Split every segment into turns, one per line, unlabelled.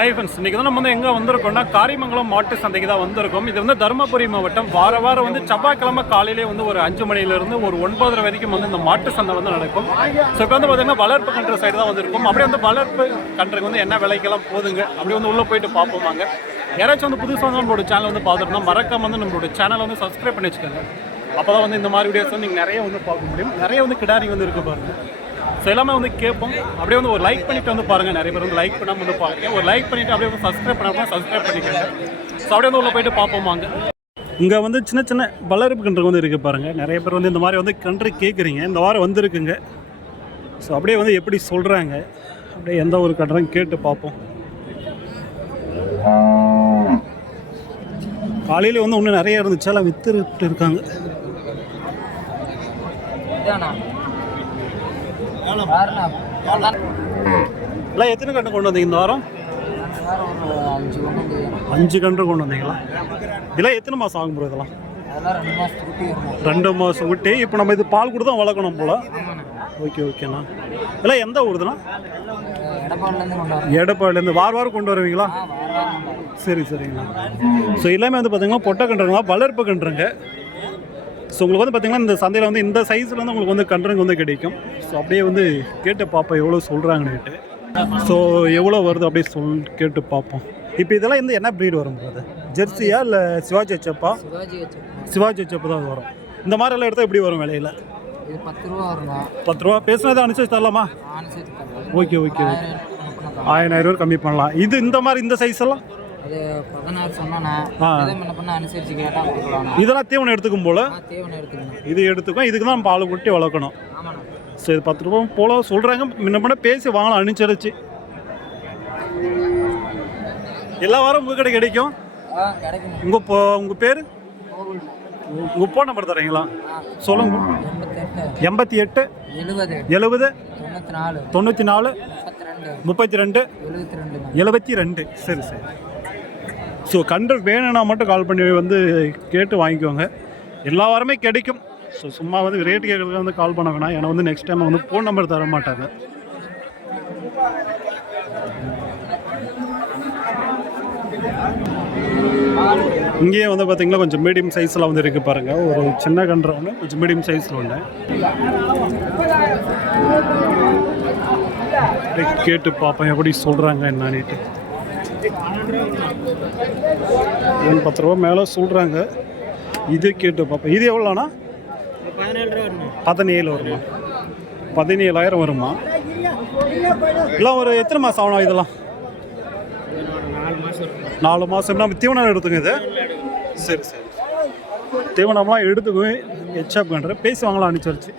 Hi friends இன்றைக்கி தான் நம்ம வந்து எங்கே வந்திருக்கோம்னா காரிமங்கலம் மாட்டு சந்தைக்கு தான் வந்திருக்கோம். இது வந்து தருமபுரி மாவட்டம். வார வாரம் வந்து செவ்வாய்க்கிழமை காலையிலே வந்து ஒரு அஞ்சு மணிலேருந்து ஒரு ஒன்பதரை வரைக்கும் வந்து இந்த மாட்டு சந்தை வந்து நடக்கும். ஸோ இப்போ வந்து பார்த்தீங்கன்னா வளர்ப்பு கன்ற சைடு தான் வந்திருக்கும். அப்படியே வந்து வளர்ப்பு கன்றுக்கு வந்து என்ன விலைக்கெல்லாம் போதுங்க அப்படியே வந்து உள்ளே போயிட்டு பார்ப்போம் யாராச்சும் வந்து புதுசாக வந்து நம்மளோட சேனல் வந்து பார்த்துருந்தா மறக்காம வந்து நம்மளோட சேனலை வந்து சப்ஸ்கிரைப் பண்ணி வச்சுக்கோங்க. அப்போ தான் வந்து இந்த மாதிரி வீடியோஸ் வந்து நீங்கள் நிறைய வந்து பார்க்க முடியும். நிறைய வந்து கிடாரி வந்து இருக்கு பாருங்கள் ஸோ எல்லாமே வந்து கேட்போம். அப்படியே வந்து ஒரு லைக் பண்ணிட்டு வந்து பாருங்கள் நிறைய பேர் வந்து லைக் பண்ணாமல் வந்து பாருங்க. ஒரு லைக் பண்ணிட்டு அப்படியே வந்து சப்ஸ்கிரைப் பண்ணாமல் சப்ஸ்கிரைப் பண்ணிக்கோங்க. ஸோ அப்படியே வந்து உள்ளே போயிட்டு பார்ப்போம் வாங்க. இங்கே வந்து சின்ன சின்ன வளர்ப்பு கன்று வந்து இருக்குது பாருங்கள் நிறைய பேர் வந்து இந்த மாதிரி வந்து கன்று கேட்குறீங்க இந்த வாரம் வந்திருக்குங்க. ஸோ அப்படியே வந்து எப்படி சொல்கிறாங்க அப்படியே எந்த ஒரு கன்றும் கேட்டு பார்ப்போம். காலையில் வந்து இன்னும் நிறைய இருந்துச்சு. எல்லாம் வித்துட்டு இருக்காங்க.
இல்லை
எல்லாம் எத்தனை கன்று கொண்டு வந்தீங்க இந்த வாரம்?
அஞ்சு
அஞ்சு கன்று கொண்டு வந்தீங்களா? இதெல்லாம் எத்தனை மாதம் ஆகும் ப்ரோ இதெல்லாம்?
ரெண்டு
மாதம் விட்டு இப்போ நம்ம இது பால் கூட தான் வளர்க்கணும் போல. ஓகே ஓகேண்ணா இதெல்லாம் எந்த ஊருதுண்ணா
எடப்பாடிலேருந்து
வார வாரம் கொண்டு வருவீங்களா? சரி சரிங்கண்ணா. ஸோ எல்லாமே வந்து பார்த்தீங்கன்னா பொட்டை கன்றுங்களா வளர்ப்பு கன்றுங்க. ஸோ உங்களுக்கு வந்து பார்த்தீங்கன்னா இந்த சந்தையில் வந்து இந்த சைஸில் வந்து உங்களுக்கு வந்து கன்றுங்க வந்து கிடைக்கும். ஸோ அப்படியே வந்து கேட்டு பார்ப்போம் எவ்வளோ சொல்கிறாங்கன்னுட்டு ஸோ எவ்வளோ வருது அப்படியே சொல் கேட்டு பார்ப்போம் இப்போ இதெல்லாம் வந்து என்ன ப்ரீடு வரும் அது ஜெர்சியா இல்லை சிவாஜி ஹெச்சப்பா
சிவாஜி
ஹெச்சப்பு தான் வரும். இந்த மாதிரி எல்லாம் எடுத்தால் எப்படி வரும் விலையில்?
பத்து ரூபா வருங்க
பத்து ரூபா? பேசுனதை அனுசரிச்சு தரலாமா. ஓகே ஓகே ஓகே
ஆயிரம்.
ஆயிரம் ரூபா கம்மி பண்ணலாம். இது இந்த மாதிரி இந்த சைஸ் எல்லாம்?
அது பதினாறு சொன்னா
ஆ.
இதே என்ன பண்ண அனுசரிச்சு கேட்டா கொடுக்கலாம்.
இதெல்லாம் தீவனம் எடுத்துக்கும் போல?
எடுத்துக்கணும்.
இது எடுத்துக்கும். இதுக்கு தான் பால் குட்டி வளர்க்கணும். இது பத்து ரூபா போல சொல்கிறாங்க முன்ன பண்ண பேசி வாங்கலாம். அனுசரிச்சு. எல்லா வாரம் உங்கள் கடை கிடைக்கும்? உங்கள் போ உங்கள் பேர்? உங்கள் ஃபோன் நம்பர் தரீங்களா? சொல்லுங்க. எண்பத்தி எட்டு
எழுபது தொண்ணூற்றி நாலு. முப்பத்தி ரெண்டு. எழுபத்தி ரெண்டு.
சரி சரி. ஸோ கன்று வேணும்னா மட்டும் கால் பண்ணி வந்து கேட்டு வாங்கிக்கோங்க. எல்லா வாரமே கிடைக்கும். ஸோ சும்மா வந்து ரேட் கேட்குறதுக்கு வந்து கால் பண்ண வேணாம். ஏன்னா வந்து நெக்ஸ்ட் டைம் வந்து ஃபோன் நம்பர் தர மாட்டாங்க. இங்கேயே வந்து பார்த்தீங்கன்னா கொஞ்சம் மீடியம் சைஸில் வந்து இருக்குது பாருங்கள் ஒரு சின்ன கன்று ஒன்று கொஞ்சம் மீடியம் சைஸில் ஒன்று கேட்டு பார்ப்பேன் எப்படி சொல்கிறாங்க என்னன்னுட்டு. ஒன்று பத்து ரூபா மேலே சொல்கிறாங்க. இது கேட்டு பார்ப்பேன் இது எவ்வளோண்ணா?
பதினேழு
பதினேழு வருமா? பதினேழாயிரம் வருமா? இல்லை ஒரு எத்தனை மாதம் ஆகணும் இதெல்லாம்?
நாலு மாதம்.
நம்ம தீவனம் எடுத்துங்க இது. சரி சரி. தீவனம்லாம் எடுத்துக்குவேன் ஹெச்ஆப் பண்ணுறேன் பேசி வாங்கலாம் அனுசரிச்சு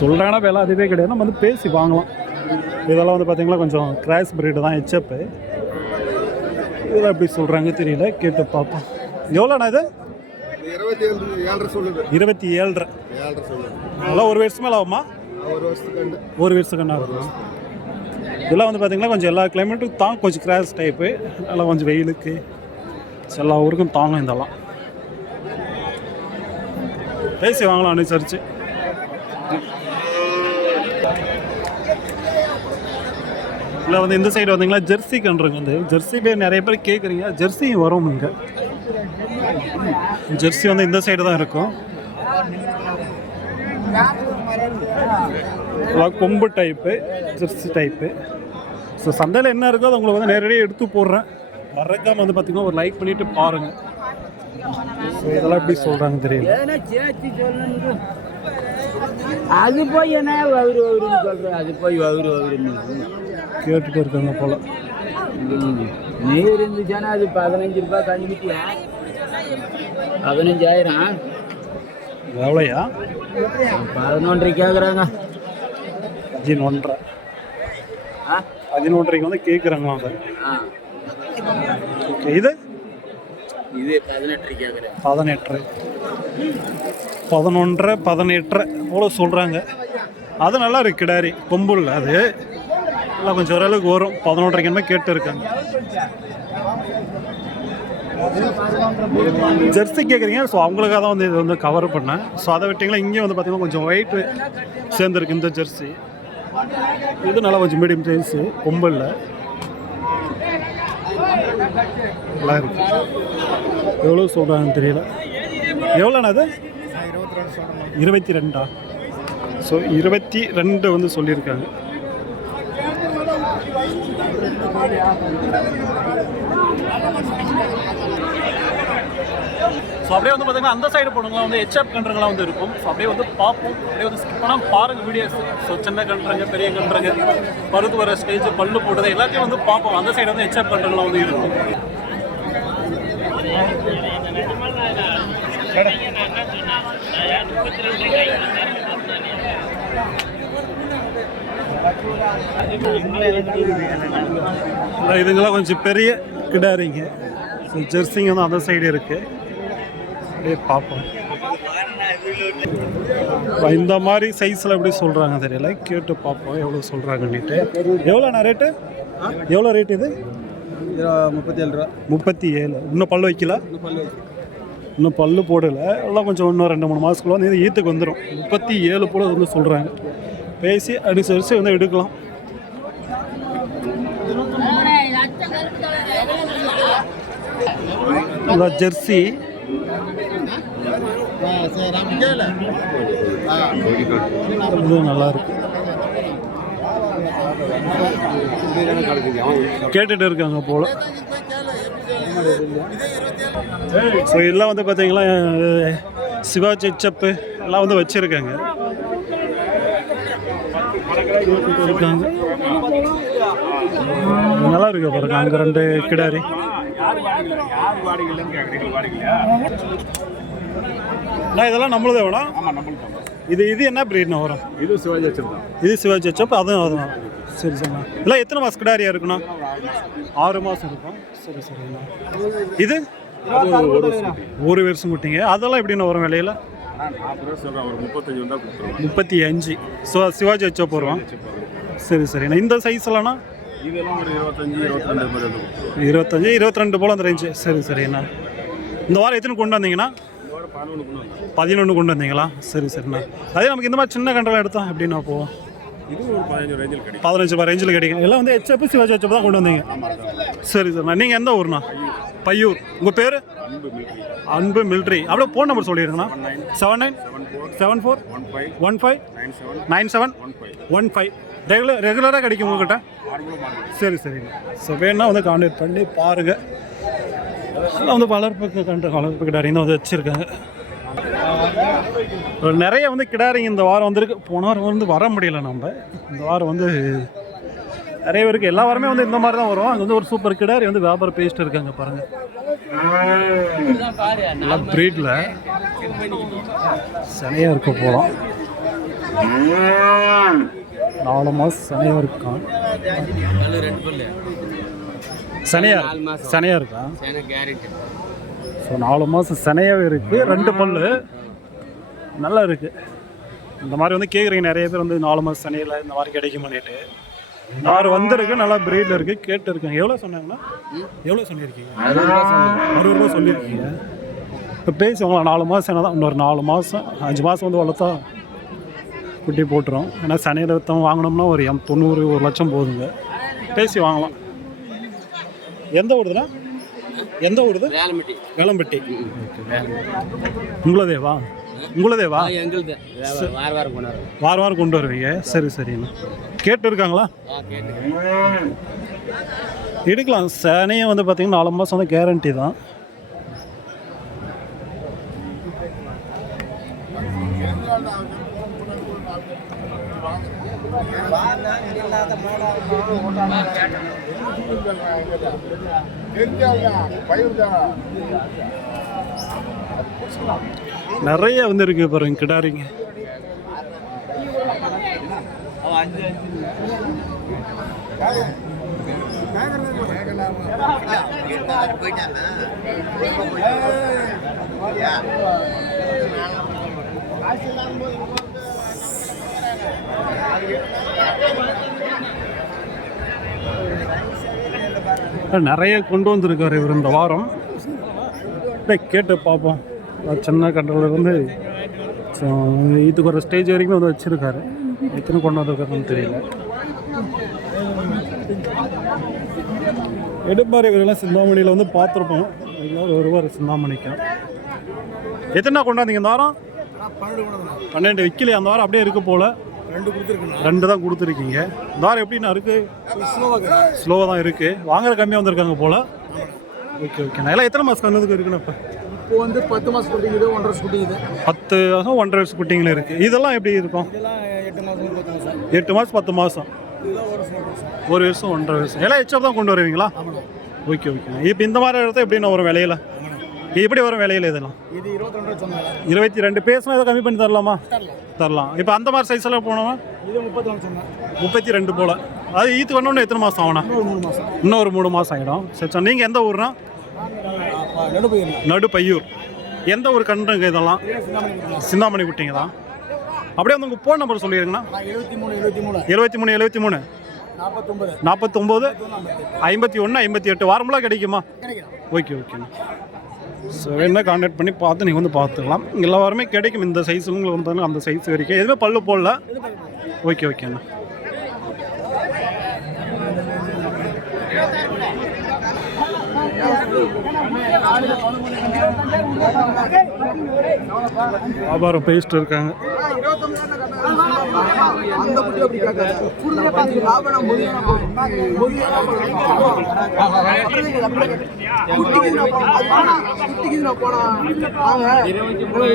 சொல்கிறாங்கன்னா வேலை அதுவே கிடையாது. நம்ம வந்து பேசி வாங்கலாம். இதெல்லாம் வந்து பார்த்தீங்கன்னா கொஞ்சம் கிராஸ் பிரீடு தான் ஹெச்அப்பு இதெல்லாம் எப்படி சொல்கிறாங்க தெரியல கேட்டு பார்ப்போம். எவ்வளோண்ணா இது?
இருபத்தி ஏழு. ஏழரை
அதெல்லாம் ஒரு வருஷம் மேலே ஆகுமா
ஒரு வருஷத்துக்கு என்ன
ஒரு வருஷம் இருக்கும் இதெல்லாம் வந்து பார்த்திங்கன்னா கொஞ்சம் எல்லா கிளைமேட்டுக்கும் தான் கொஞ்சம் கிராஸ் டைப்பு நல்லா கொஞ்சம் வெயிலுக்கு எல்லா ஊருக்கும் தாங்கும் இதெல்லாம். பேசி வாங்கலாம் அனுசரிச்சு. இல்லை வந்து இந்த சைடு வந்தீங்களா? ஜெர்சி கன்றுங்க வந்து. ஜெர்சி பேர் நிறைய பேர் கேட்குறீங்க ஜெர்சி வரும் இங்கே. ஜெர்சி வந்து இந்த சைடு தான் இருக்கும். கொம்பு டைப்பு ஜெர்சி டைப்பு ஸோ சந்தையில் என்ன இருக்கோ அதை உங்களுக்கு வந்து நேரடியாக எடுத்து போடுறேன். மறக்காமல் வந்து பார்த்தீங்கன்னா ஒரு லைக் பண்ணிவிட்டு பாருங்கள் ஸோ இதெல்லாம் எப்படி சொல்கிறாங்க தெரியல.
அது போய் என்ன அவரு அவருன்னு சொல்கிறேன் அது போய் அவரு அவருன்னு
கேட்டுட்டு இருக்காங்க போல்.
நீர் இருந்துச்சுன்னா அது பதினஞ்சு ரூபாய் கழிக்கிட்டியா பதினஞ்சாயிரம்.
எவ்வளோயா?
பதினொன்றரை கேட்குறாங்க
பதினொன்றரை.
ஆ?
பதினொன்றரைக்கு வந்து கேட்குறாங்களா ஓகே இது?
இது பதினெட்டு கேட்குறேன்
பதினெட்டு பதினொன்றரை பதினெட்டரை. அவ்வளோ சொல்கிறாங்க அது நல்லா இருக்கு கிடாரி கொம்புல் அது. நல்லா கொஞ்சம் ஓரளவுக்கு வரும். பதினொன்றரைக்கு என்ன கேட்டு இருக்காங்க. ஜெர்சி கேட்குறீங்க ஸோ அவங்களுக்காக தான் வந்து இது வந்து கவர் பண்ணேன். ஸோ அதை விட்டிங்களா இங்கே வந்து பார்த்தீங்கன்னா கொஞ்சம் ஒயிட் சேர்ந்துருக்கு இந்த ஜெர்சி. இது நல்லா கொஞ்சம் மீடியம் சைஸு கொம்பல்ல நல்லா இருக்கு. எவ்வளோ சொல்கிறாங்கன்னு தெரியல. எவ்வளோண்ணா அது இருபத்தி ரெண்டா ஸோ இருபத்தி ரெண்டு வந்து சொல்லியிருக்காங்க. ஸோ அப்படியே வந்து பார்த்தீங்கன்னா அந்த சைடு போனவங்களாம் வந்து ஹெச்எப் கன்றுங்களாம் வந்து இருக்கும். ஸோ அப்படியே வந்து பார்ப்போம். அப்படியே வந்து ஸ்கிப் பண்ணால் பாருங்கள் வீடியோஸ் ஸோ சின்ன கன்றுங்க பெரிய கன்றுங்க பருத்து வர ஸ்டேஜ் பல்லு போட்டது எல்லாத்தையும் வந்து பார்ப்போம். அந்த சைடு வந்து ஹெச்எப் கன்றுங்களாம் வந்து இருக்கும். இல்லை, இதுங்கெல்லாம் கொஞ்சம் பெரிய கிடாரிங்க ஸோ ஜெர்சிங்க வந்து அந்த சைடு இருக்கு. அப்படியே பார்ப்போம். இந்த மாதிரி சைஸில் எப்படி சொல்கிறாங்க தெரியல. கேட்டு பார்ப்போம் எவ்வளோ சொல்கிறாங்கன்னுட்டு எவ்வளோண்ணா ரேட்டு எவ்வளோ ரேட் இது?
முப்பத்தி ஏழு ரூபா
முப்பத்தி ஏழு இன்னும் பல்லு வைக்கல. இன்னும் பல்லு போடலை. எல்லாம் கொஞ்சம் இன்னும் ரெண்டு மூணு மாதத்துக்குள்ள வந்து ஈத்துக்கு வந்துடும் முப்பத்தி ஏழு போல வந்து சொல்கிறாங்க பேசி அனுசரித்து வந்து எடுக்கலாம். இதான் ஜெர்சி. இது நல்லா இருக்கு. கேட்டுட்டு இருக்காங்க போல. ஸோ எல்லாம் வந்து பார்த்தீங்கன்னா சிவாஜி சப்பு எல்லாம் வந்து வச்சுருக்காங்க. இருக்காங்க நல்லா இருக்கு பாருங்க அங்கே ரெண்டு கிடாரி. நான் இதெல்லாம் நம்மளதே வேணும் இது இது என்ன பிரீட்னா வரும்?
இது சிவாஜி வச்சிருந்தான்
இது சிவாஜி செச்சப் அதுவும் அதுவும் சரி சரிண்ணா இதெல்லாம் எத்தனை மாதம் கிடாரியா இருக்குண்ணா? ஆறு மாதம் இருக்கும். சரி சரிண்ணா இது? ஒரு வருஷம் குட்டிங்க. அதெல்லாம் எப்படிண்ணா வரும் விலையில? முப்பத்தி அஞ்சு. சிவாஜி வச்சப் போடுவோம் சரி சரிண்ணா இந்த சைஸ்லண்ணா
இதெல்லாம் ஒரு இருபத்தஞ்சு இருபத்தி ரெண்டு மாதிரி வந்து கொடுத்துருவோம்
இருபத்தஞ்சு இருபத்தி ரெண்டு போல் அந்த ரேஞ்சு சரி சரிண்ணா இந்த வாரம் எத்தனை கொண்டு வந்தீங்கண்ணா?
பதினொன்று கொண்டு
வந்தீங்களா? சரி சரிண்ணா. அதே நமக்கு இந்த மாதிரி சின்ன கண்டெல்லாம் எடுத்தோம் எப்படின்னா போவோம்
பதினஞ்சு ரேஞ்சில் கிடைக்கும்.
பதினஞ்சு ரூபாய் ரேஞ்சில் கிடைக்கும். எல்லாம் வந்து ஹெச்எப் சிவாஜி ஹெச்எப் தான் கொண்டு வந்தீங்க. சரி சரிண்ணா. நீங்கள் எந்த ஊர்ண்ணா? பையூர். உங்கள் பேர்?
அன்பு மில்ட்ரி.
அப்படியே phone number சொல்லிடுங்கண்ணா seven nine
seven four one five nine seven one five
regular ரெகுலராக கிடைக்கும்
மார்க்கெட்
சரி சரிங்க ஸோ வேணால் வந்து கான்டாக்ட் பண்ணி பாருங்கள் எல்லாம் வந்து வளர்ப்புக்கு கண்டு வளர்ப்பு கிடாரிங்க தான் வந்து வச்சுருக்காங்க. நிறைய வந்து கிடாரிங்க இந்த வாரம் வந்திருக்கு. போன வாரம் வந்து வர முடியல நம்ம. இந்த வாரம் வந்து நிறைய பேருக்கு எல்லா வாரமே வந்து இந்த மாதிரி தான் வரும். அங்கே வந்து ஒரு சூப்பர் கிடாரி வந்து வியாபாரம் பேசிட்டு இருக்காங்க பாருங்கள் நல்லா ப்ரீடில் சனையாக இருக்க போகலாம் நாலு மாதம் சனையாக இருக்கான் சனையா. சனையா இருக்கா? ஸோ நாலு மாதம் சனையாகவே இருக்குது ரெண்டு பல்லு. நல்லா இருக்குது இந்த மாதிரி வந்து கேட்குறீங்க நிறைய பேர் வந்து நாலு மாதம் சனையில் இந்த மாதிரி கிடைக்குமான்னுட்டு இந்த மாதிரி வந்திருக்கு? நல்லா பிரீடில் இருக்குது கேட்டு இருக்காங்க. எவ்வளோ சொன்னாங்கன்னா? எவ்வளோ சொல்லியிருக்கீங்க? அறுபது ரூபா சொல்லியிருக்கீங்க. இப்போ பேசி உங்களை நாலு மாதம் என்ன தான் இன்னொரு நாலு மாதம் அஞ்சு மாதம் வந்து வளர்த்தா குட்டி போட்டுரும். ஏன்னா சனையில் வித்தம் வாங்கினோம்னா ஒரு எம் தொண்ணூறு ஒரு லட்சம் போகுதுங்க பேசி வாங்கலாம். எந்த ஊருதுண்ணா? எந்த ஊருது?
வேலைமட்டி
வேளம்பட்டி உங்களதேவா? உங்களதேவா?
எங்களுது. வார வாரம் கொண்டாடுறோம்.
வாரம் வாரம் கொண்டு வருவீங்க. சரி சரிண்ணா. கேட்டு இருக்காங்களா எடுக்கலாம். சனையும் வந்து பார்த்தீங்கன்னா நாலு மாதம் வந்து கேரண்டி தான். நிறைய வந்து இருக்கு பாருங்க கிடாரிங்க. நிறைய கொண்டு வந்திருக்கார் இவர் இந்த வாரம். கேட்டு பார்ப்போம். சின்ன கண்ட்ரோல் இதுக்கு ஒரு ஸ்டேஜ் வரைக்கும் வந்து வச்சுருக்காரு. எத்தனை கொண்டு வந்திருக்காருன்னு தெரியல. எடுப்பார் இவரெல்லாம் சிந்தாமணியில் வந்து பார்த்துருப்போம். எல்லாரும் வருவார் சிந்தாமணிக்கு. எத்தனை கொண்டாந்தீங்க இந்த வாரம்? பன்னெண்டு விற்கலையே அந்த வாரம் அப்படியே இருக்க போல.
ரெண்டு கொடுத்துருக்கணும்
ரெண்டு தான் கொடுத்துருக்கீங்க. இந்த வாரம் எப்படிண்ணா இருக்கு? ஸ்லோவாக தான் இருக்கு. வாங்குற கம்மியாக வந்திருக்காங்க போல. ஓகே ஓகேண்ணா எல்லாம் எத்தனை மாதம் கண்ணதுக்கு இருக்குண்ணா இப்போ?
இப்போ வந்து பத்து மாதம் குட்டிங்குது ஒன்றரை வருஷம் குட்டிங்குது
பத்து மாதம் ஒன்றரை வருஷம் குட்டிங்களும் இருக்கு. இதெல்லாம் எப்படி இருக்கும்?
இதெல்லாம் எட்டு மாதம் பத்து மாதம்
எட்டு மாதம் பத்து மாதம்
ஒரு வருஷம்
ஒன்றரை வருஷம். எல்லாம் எச்சப் தான் கொண்டு வருவீங்களா? ஓகே ஓகே இப்போ இந்த மாதிரி இடத்த எப்படிண்ணா வரும் விலையில? எப்படி வரும் விலையில இதெல்லாம்?
இது இருபத்தி ரெண்டு சொன்னாங்க.
இருபத்தி ரெண்டு. பேசுனா இதை கம்மி பண்ணி தரலாமா? தரலாம். இப்போ அந்த மாதிரி சைஸ் எல்லாம் போனோமா?
இது முப்பத்தி நாலு சொன்னேன்
முப்பத்தி ரெண்டு போல. அது ஈத்து வரணும்னு எத்தனை மாதம்
மூணு மாதம்
இன்னும் ஒரு மூணு மாதம் ஆகிடும் சரி சார். நீங்கள் எந்த ஊர்னா
அப்போ நடு போயிருந்தேன்
நடு பையூர் எந்த ஒரு கண்டுங்க இதெல்லாம்
சிந்தாமணி
குட்டிங்க தான் அப்படியே வந்து உங்கள் ஃபோன் நம்பர் சொல்லிடுங்கண்ணா.
எழுபத்தி மூணு எழுபத்தி மூணு.
எழுபத்தி மூணு எழுபத்தி மூணு.
நாற்பத்தொம்பது.
நாற்பத்தொம்போது ஐம்பத்தி ஒன்று ஐம்பத்தி எட்டு. வாரமெல்லாம் கிடைக்குமா?
கிடைக்கும்
ஓகே ஓகேண்ணா ஸோ என்ன காண்டாக்ட் பண்ணி பார்த்து நீங்கள் வந்து பார்த்துக்கலாம். எல்லா வாரமே கிடைக்கும் இந்த சைஸ் உங்களுக்கு வந்து அந்த சைஸ் வரைக்கும். எதுவுமே பல்லு போடல. ஓகே ஓகேண்ணா வியாபாரம் பேசிட்டு இருக்காங்க.
அந்த புட்டி அப்படி கேட்காது லாபம் முதலியான குட்டிக்கு நான் போனா குட்டிக்கு நான் போனா வாங்க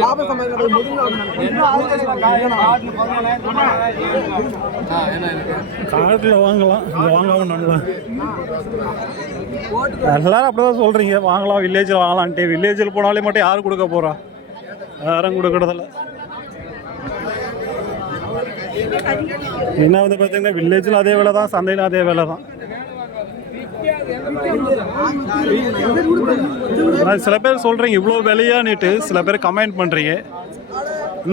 லாபம் சம்பாதிக்கிறது
காட்டில் வாங்கலாம். இங்கே வாங்காம நல்லா. எல்லாரும் அப்படிதான் சொல்கிறீங்க வாங்கலாம் வில்லேஜில் வாங்கலான்ட்டு. வில்லேஜில் போனாலே மட்டும் யார் கொடுக்க போகிறா யாரும் கொடுக்கறதில்ல. என்ன வந்து பார்த்தீங்கன்னா வில்லேஜில் அதே வேலை தான் சந்தையில் அதே வேலை தான். சில பேர் சொல்கிறீங்க இவ்வளோ விலையான்னுட்டு சில பேர் கமெண்ட் பண்ணுறீங்க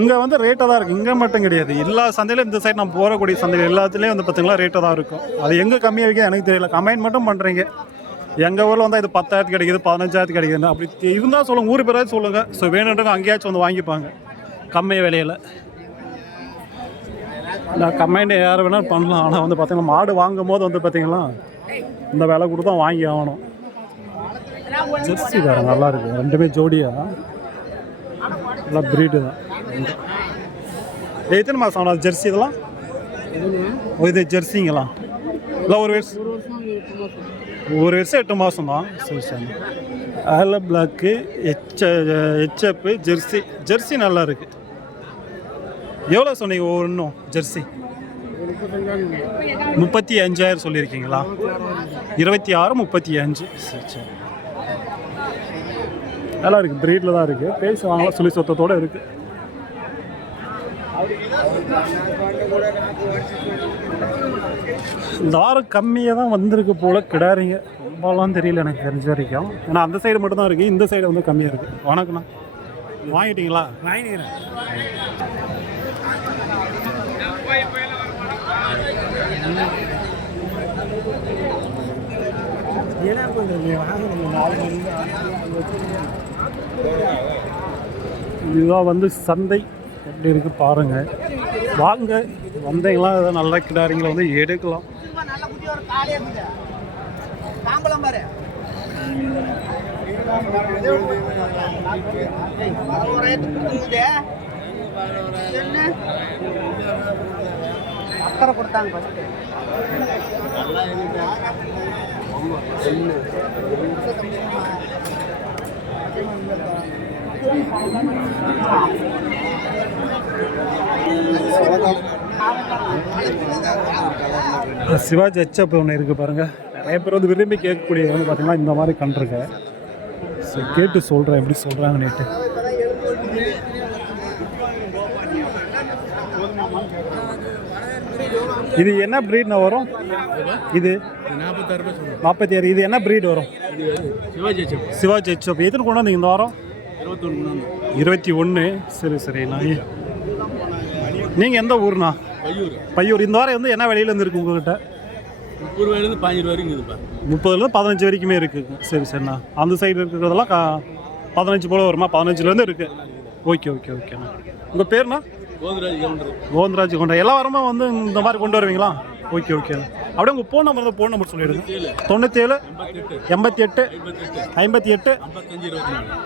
இங்கே வந்து ரேட்டாக தான் இருக்குது இங்கே மட்டும் கிடையாது. எல்லா சந்தையிலும் இந்த சைடு நம்ம போகக்கூடிய சந்தைகள் எல்லாத்துலேயும் வந்து பார்த்திங்களா ரேட்டாக தான் இருக்கும். அது எங்கே கம்மியாக வைக்க எனக்கு தெரியல. கமெண்ட் மட்டும் பண்ணுறீங்க எங்கள் ஊரில் வந்து இது பத்தாயிரத்து கிடைக்குது பதினஞ்சாயிரத்து கிடைக்குதுன்னு. அப்படி இருந்தால் சொல்லுங்கள் ஊர் பேராவது சொல்லுங்கள் ஸோ வேணுன்றவங்க அங்கேயாச்சும் வந்து வாங்கிப்பாங்க. கம்மி விலையில். நான் கமெண்ட் யார் வேணாலும் பண்ணலாம். ஆனால் வந்து பார்த்திங்கன்னா மாடு வாங்கும் போது வந்து பார்த்திங்களா இந்த விலை கொடுத்து தான் வாங்கி ஆகணும். ஜெர்சி வேறு நல்லா இருக்குது ரெண்டுமே ஜோடியாக நல்லா ப்ரீடு தான். எத்தனை மாதம் ஆனால் ஜெர்சி இதெல்லாம்? இது ஜெர்சிங்களா? இல்லை ஒரு வருஷம். ஒரு வருஷம் எட்டு மாதம் தான். சரி சரி. ஆல பிளாக்கு எச்ச ஹெச்எப்பு ஜெர்சி. ஜெர்சி நல்லா இருக்குது எவ்வளோ சொன்னீங்க ஒன்றும் ஜெர்சி. முப்பத்தி அஞ்சாயிரம் சொல்லியிருக்கீங்களா? இருபத்தி ஆறு முப்பத்தி அஞ்சு. சரி சரி. நல்லா இருக்குது ப்ரீடில் தான் இருக்குது பேசி வாங்கலாம் சொல்லி சொத்தத்தோடு இருக்குது இந்த கம்மியாக தான் வந்திருக்கு போல் கிடாரிங்க. ரொம்பலாம் தெரியல எனக்கு தெரிஞ்ச வரைக்கும். ஏன்னா அந்த சைடு மட்டும் தான் இருக்குது இந்த சைடு வந்து கம்மியாக இருக்குது வணக்கண்ணா வாங்கிட்டீங்களா?
வாங்கிக்கிறேன் நாலு
இதுதான் வந்து சந்தை எப்படி இருக்கு பாருங்க. வாங்க வந்தீங்களா? ஏதாவது நல்ல கிடாரிங்களை வந்து எடுக்கலாம்.
கொடுத்தாங்க ஃபஸ்ட்டு
சிவாஜி ஹெச்அப் ஒன்று இருக்குது பாருங்கள் நிறைய பேர் வந்து விரும்பி கேட்கக்கூடிய வந்து பார்த்தீங்கன்னா இந்த மாதிரி கண்டிருக்க ஸோ கேட்டு சொல்கிறேன் எப்படி சொல்கிறாங்கன்னுட்டு இது என்ன ப்ரீட்னா வரும்? இது
ரூபாய்
நாற்பத்தி ஆறு இது என்ன ப்ரீட் வரும்?
சிவாஜி
ஹெச்அப் எத்தனை கொண்டாந்தீங்க இந்த வாரம்?
கொண்டாந்து
இருபத்தி ஒன்று சரி சரிண்ணா நீங்கள் எந்த ஊர்ண்ணா?
பையூர்.
பையூர். இந்த வாரம் வந்து என்ன விலையிலேருந்து இருக்கு உங்ககிட்ட?
முப்பது ரூபாயிலேருந்து பதினஞ்சு ரூபா வரைக்கும்
முப்பதுலேருந்து பதினஞ்சு வரைக்குமே இருக்குங்க சரி சரிண்ணா அந்த சைடு இருக்கிறதெல்லாம் கா பதினஞ்சு போல் வருமா? பதினஞ்சுலேருந்து இருக்குது ஓகே ஓகே ஓகேண்ணா உங்கள் பேர்ண்ணா? கோவிந்தராஜ் கொண்ட எல்லா வாரமும் வந்து இந்த மாதிரி கொண்டு வருவீங்களா? ஓகே ஓகே அப்படியே உங்கள் ஃபோன் நம்பர் ஃபோன் நம்பர் சொல்லிடுங்க. தொண்ணூற்றேழு எண்பத்தி எட்டு ஐம்பத்தி எட்டு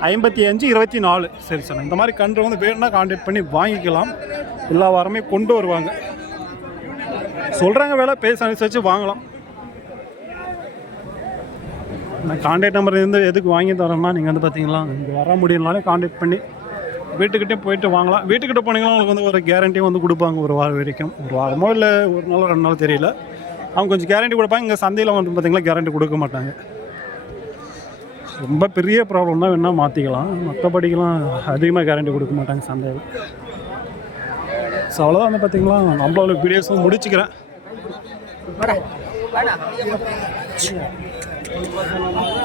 ஐம்பத்தி அஞ்சு இருபத்தி நாலு. சரி சார் இந்த மாதிரி கன்று வந்து வேணும்னா கான்டாக்ட் பண்ணி வாங்கிக்கலாம். எல்லா வாரமே கொண்டு வருவாங்க. சொல்கிறாங்க வேலை பேச அனுசரித்து வாங்கலாம். நான் காண்டாக்ட் நம்பர் இருந்து எதுக்கு வாங்கி தரேன்னா நீங்கள் வந்து பார்த்தீங்களா இங்கே வர முடியலனாலே காண்டாக்ட் பண்ணி வீட்டுக்கிட்டே போயிட்டு வாங்கலாம். வீட்டுக்கிட்ட போனீங்கன்னா உங்களுக்கு வந்து ஒரு கேரண்டியும் வந்து கொடுப்பாங்க ஒரு வாரம் வரைக்கும். ஒரு வாரமோ இல்லை ஒரு நாள் ரெண்டு நாள் தெரியல. அவங்க கொஞ்சம் கேரண்டி கொடுப்பாங்க இங்கே சந்தையில் வந்து பார்த்தீங்களா கேரண்டி கொடுக்க மாட்டாங்க. ரொம்ப பெரிய ப்ராப்ளம்னா வேணால் மாற்றிக்கலாம் மற்றபடிக்கெலாம் அதிகமாக கேரண்டி கொடுக்க மாட்டாங்க சந்தையில். ஸோ அவ்வளோதான் வந்து பார்த்தீங்களா நம்மளோட வீடியோஸும் முடிச்சுக்கிறேன். Thank you.